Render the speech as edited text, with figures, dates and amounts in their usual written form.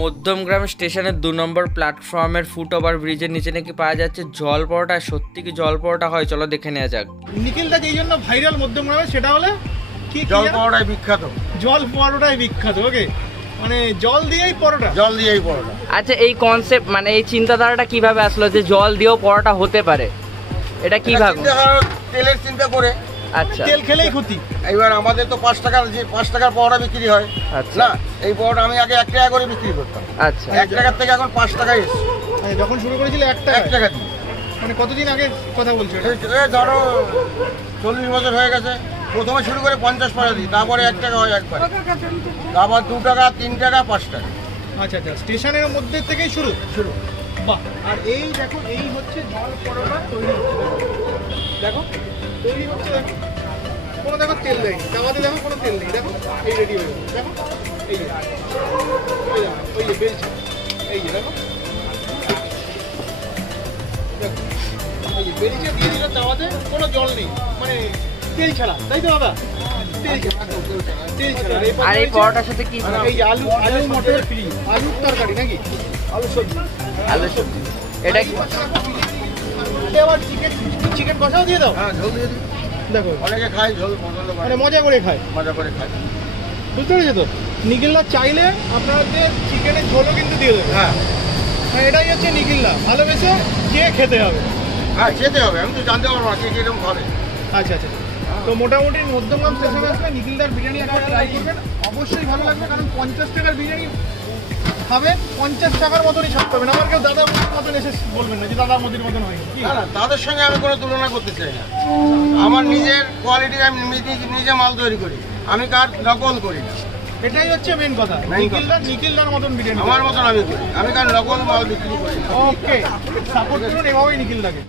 মধ্যমগ্রাম স্টেশনের 2 নম্বর প্ল্যাটফর্মের foot over ব্রিজের নিচে নাকি পাওয়া যাচ্ছে জল পরোটা। সত্যি কি জল পরোটা হয়? চলো দেখে নেওয়া যাক। নিখিলদা যেই জন্য ভাইরাল মধ্যমগ্রামে, সেটা হলো কি জল পরোটায় বিখ্যাত। জল পরোটায় বিখ্যাত। ওকে, মানে জল দিয়েই পরোটা। জল দিয়েই পরোটা। আচ্ছা, এই কনসেপ্ট মানে এই চিন্তাধারাটা কিভাবে আসলো যে জল দিয়েও পরোটা হতে পারে? এটা কিভাবে? তেলের চিন্তা করে। আচ্ছা, তেল খেলেই ক্ষতি। এইবার আমাদের তো 5 টাকার পরোটা বিক্রি হয়। আচ্ছা না, এই পরোটা আমি আগে 1 টাকা করে বিক্রি করতাম। আচ্ছা, 1 টাকার থেকে এখন 5 টাকায় এসেছে। যখন শুরু করেছিল 1 টাকা দিয়ে। মানে কতদিন আগে কথা বলছো? ধরো 40 বছর হয়ে গেছে। প্রথমে শুরু করে 50 পয়সা দিই, তারপরে 1 টাকা হয় একবার, তারপর 2 টাকা, 3 টাকা, 5 টাকা। আচ্ছা আচ্ছা, স্টেশনের মধ্যে থেকেই শুরু। বাহ। আর এই দেখো, এই হচ্ছে জল পরোটা তৈরি হচ্ছে। দেখো তৈরি হচ্ছে, দেখো কোনো দেখো তেল দেয়নি, তাওয়াতে দেখো কোনো তেল নেই। দেখো এই রেডি হয়ে গেল। দেখো এই যে, এই দেখো, ওই যে বেলছে, এই যে দেখো, দেখো এই যে বেলছে দিয়ে দিল তাওয়াতে, কোনো জল নেই, মানে তেল ছাড়া, তাই তো দাদা? তেল ছাড়া। আর এই পরোটার সাথে কি? এই যে আলু মটর ফ্রি, আলুর তরকারি নাকি আলু সবজি, আলু সবজি। এটা কি? আবার চিকেন কষাও দিয়ে দাও। হ্যাঁ, ঝোল দিয়ে দিই। দেখো অনেকে খায় ঝোল, পছন্দ করে, মানে মজা করে খায়। মজা করে খায়। বুঝতে পেরেছো তো? নিখিলদা চাইলে আপনাদের চিকেনের ঝোলও কিন্তু দিয়ে দেবে। হ্যাঁ, এটাই হচ্ছে নিখিলদা, ভালোবেসে খেয়ে খেতে হবে। হ্যাঁ খেতে হবে। আমি তো জানতে পারবো না কে কিরকম খাবে। আচ্ছা আচ্ছা, তো মোটামুটি মধ্যমগ্রাম স্টেশনে আসলে নিখিলদার বিরিয়ানি একবার ট্রাই করবেন, অবশ্যই ভালো লাগবে। কারণ 50 টাকার বিরিয়ানি খাবেন, 50 টাকার মতনই ছাড়তে হবে না। আমার কেউ দাদার মতন এসে বলবেন না যে দাদার মোদির মতন হয়নি। না না, তাদের সঙ্গে আমি কোনো তুলনা করতে চাই না। আমার নিজের কোয়ালিটি, আমি নিজে মাল তৈরি করি, আমি কার নকল করি না। এটাই হচ্ছে মেন কথা। নিখিলদার মতন বিরিয়ানি আমার মতন আমি করি, আমি কার নকল মাল বিক্রি করি না। ওকে, সাপোর্ট করুন এভাবেই নিখিলদাকে।